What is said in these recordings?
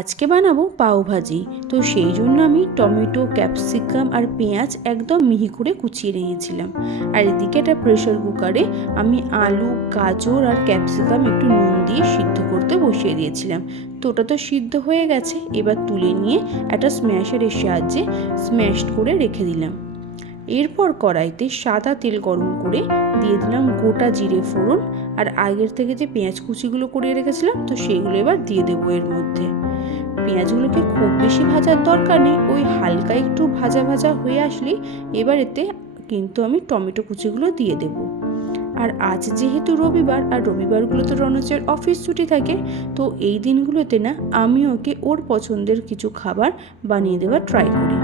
আজকে বানাবো পাওভাজি তো সেই জন্য আমি টমেটো, ক্যাপসিকাম আর পেঁয়াজ একদম মিহি করে কুচিয়ে নিয়েছিলাম। আর এদিকে একটা প্রেশার কুকারে আমি আলু, গাজর আর ক্যাপসিকাম একটু নুন দিয়ে সিদ্ধ করতে বসিয়ে দিয়েছিলাম। তো ওটা তো সিদ্ধ হয়ে গেছে। এবার তুলে নিয়ে একটা স্ম্যাশারের সাহায্যে স্ম্যাশ করে রেখে দিলাম। এরপর কড়াইতে সাদা তেল গরম করে দিয়ে দিলাম গোটা জিরে ফোড়ন। আর আগের থেকে যে পেঁয়াজ কুচিগুলো করে রেখেছিলাম, তো সেইগুলো এবার দিয়ে দেবো এর মধ্যে। পেঁয়াজগুলোকে খুব বেশি ভাজার দরকার নেই। ওই হালকা একটু ভাজা ভাজা হয়ে আসলে এবার এতে কিন্তু আমি টমেটো কুচিগুলো দিয়ে দেব। আর আজ যেহেতু রবিবার, আর রবিবারগুলোতে রনজের অফিস ছুটি থাকে, তো এই দিনগুলোতে না আমি ওকে ওর পছন্দের কিছু খাবার বানিয়ে দেওয়ার ট্রাই করি।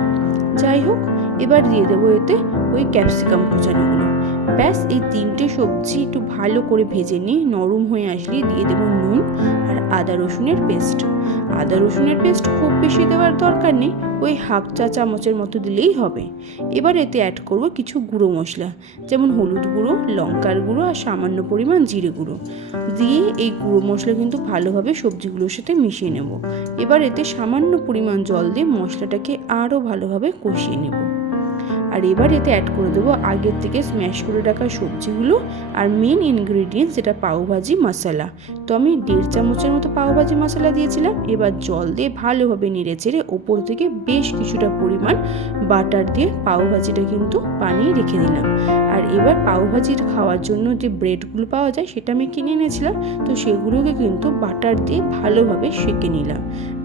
যাই হোক, এবার দিয়ে দেবো এতে ওই ক্যাপসিকাম কুচানোগুলো। ব্যাস, এই তিনটে সবজি একটু ভালো করে ভেজে নিয়ে নরম হয়ে আসলে দিয়ে দেবো নুন। আদা রসুনের পেস্ট। আদা রসুনের পেস্ট খুব বেশি দেওয়ার দরকার নেই, ওই হাফ চা চামচের মতো দিলেই হবে। এবার এতে অ্যাড করব কিছু গুঁড়ো মশলা, যেমন হলুদ গুঁড়ো, লঙ্কার গুঁড়ো আর সামান্য পরিমাণ জিরে গুঁড়ো। দিয়ে এই গুঁড়ো মশলা কিন্তু ভালোভাবে সবজিগুলোর সাথে মিশিয়ে নেব। এবার এতে সামান্য পরিমাণ জল দিয়ে মশলাটাকে আরও ভালোভাবে কষিয়ে নেব। আর এবার এতে অ্যাড করে দেবো আগের থেকে স্ম্যাশ করে রাখা সবজিগুলো আর মেন ইনগ্রিডিয়েন্টস যেটা পাওভাজি মশলা। তো আমি দেড় চামচের মতো পাওভাজি মশলা দিয়েছিলাম। এবার জল দিয়ে ভালোভাবে নেড়ে চেড়ে ওপর থেকে বেশ কিছুটা পরিমাণ বাটার দিয়ে পাওভাজিটা কিন্তু বানিয়ে রেখে দিলাম। আর এবার পাওভাজির খাওয়ার জন্য যে ব্রেডগুলো পাওয়া যায় সেটা আমি কিনে এনেছিলাম। তো সেগুলোকে কিন্তু বাটার দিয়ে ভালোভাবে সেঁকে নিলাম।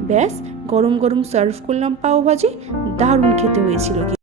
ব্যাস, গরম গরম সার্ভ করলাম পাওভাজি। দারুণ খেতে হয়েছিল